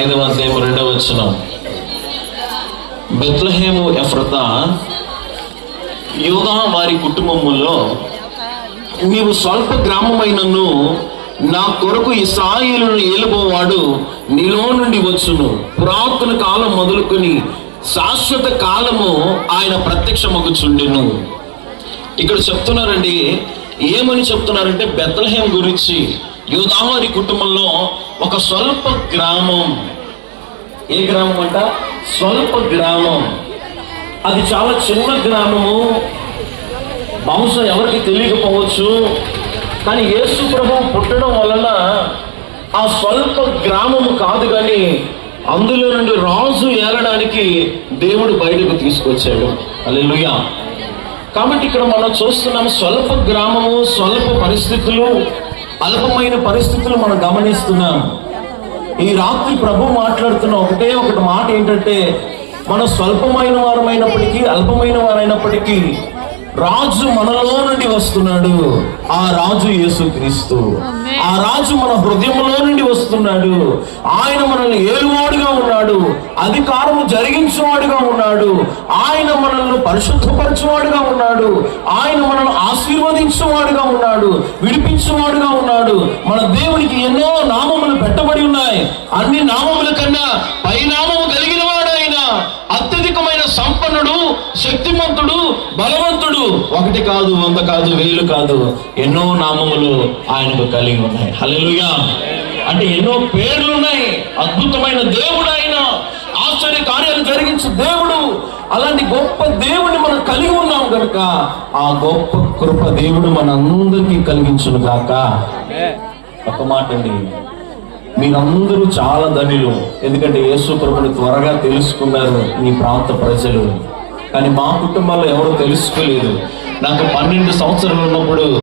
5వ అధ్యాయం 2వ వచనం. బెత్లెహేము ఎఫ్రాతా యూదా వారి కుటుంబములో నీవు స్వల్ప గ్రామమైనను నా కొరకు ఇశ్రాయేలును ఏలుబోవాడు నీలో నుండి వచ్చును. పురాతన కాలం మొదలుకొని శాశ్వత కాలము ఆయన ప్రత్యక్షమగుచుండెను. ఇక్కడ చెప్తున్నారండి, ఏమని చెప్తున్నారంటే బెత్లెహేం గురించి. యూదా వారి కుటుంబంలో ఒక స్వల్ప గ్రామం. ఏ గ్రామం అంట? స్వల్ప గ్రామం. అది చాలా చిన్న గ్రామము. బహుశా ఎవరికి తెలియకపోవచ్చు, కానీ యేసు ప్రభువు పుట్టడం వలన ఆ స్వల్ప గ్రామము కాదు, కానీ అందులో నుండి రాజు ఏలడానికి దేవుడు బయటకు తీసుకొచ్చాడు. హల్లెలూయా. కాబట్టి ఇక్కడ మనం చూస్తున్నాం స్వల్ప గ్రామము, స్వల్ప పరిస్థితులు, అల్పమైన పరిస్థితులు మనం గమనిస్తున్నాం. ఈ రాత్రి ప్రభు మాట్లాడుతున్న ఒకటి మాట ఏంటంటే, మనం స్వల్పమైన వారమైనప్పటికీ, అల్పమైన వారైనప్పటికీ రాజు మనలో నుండి వస్తున్నాడు. ఆ రాజు యేసుక్రీస్తు. ఆ రాజు మన హృదయంలో నుండి వస్తున్నాడు. ఆయన మనల్ని ఏలువాడుగా ఉన్నాడు, అధికారము జరిగించేవాడుగా ఉన్నాడు, ఆయన మనల్ని పరిశుద్ధపరచువాడుగా ఉన్నాడు, ఆయన మనల్ని ఆశీర్వదించేవాడుగా ఉన్నాడు, విడిపించేవాడుగా ఉన్నాడు. మన దేవునికి ఎన్నో నామములు పెట్టబడి ఉన్నాయి. అన్ని నామముల కన్నా పైనామము కలిగిన వాడు ఆయన. అత్యధికమైన సంపన్నుడు, శక్తిమంతుడు, బలవంతుడు. 1 కాదు, 100 కాదు, 1000 కాదు, ఎన్నో నామములు ఆయనకు కలిగి ఉన్నాయి. హల్లెలూయా. అంటే ఎన్నో పేర్లు ఉన్నాయి. అద్భుతమైన దేవుడు ఆయన, ఆశ్చర్య కార్యాలు జరిగించే దేవుడు. అలాంటి గొప్ప దేవుడిని మనం కలిగి ఉన్నాం కనుక ఆ గొప్ప కృప దేవుడు మనందరికీ కలిగించును గాక. ఒక మాట అండి, మీరందరూ చాలా ధనిలు. ఎందుకంటే యేసు ప్రభువుని త్వరగా తెలుసుకున్నారు మీ ప్రాంత ప్రజలు. కానీ మా కుటుంబాల్లో ఎవరు తెలుసుకోలేదు. నాకు 12 సంవత్సరాలు ఉన్నప్పుడు